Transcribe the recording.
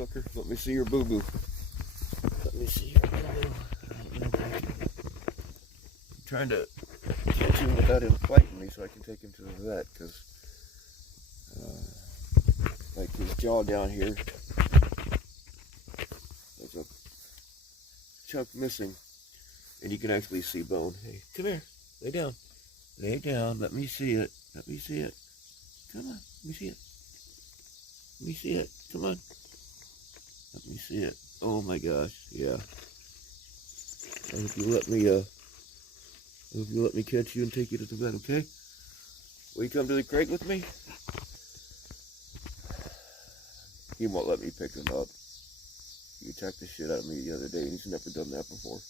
Hooker. Let me see your boo-boo. Let me see your boo-boo. I'm trying to catch him without him fighting me so I can take him to the vet, because like his jaw down here, there's a chunk missing, and you can actually see bone. Hey, come here. Lay down. Lay down. Let me see it. Let me see it. Come on. Let me see it. Let me see it. Come on. Let me see it. Oh my gosh. Yeah. And if you let me catch you and take you to the vet, okay? Will you come to the crate with me? He won't let me pick him up. He attacked the shit out of me the other day, and he's never done that before.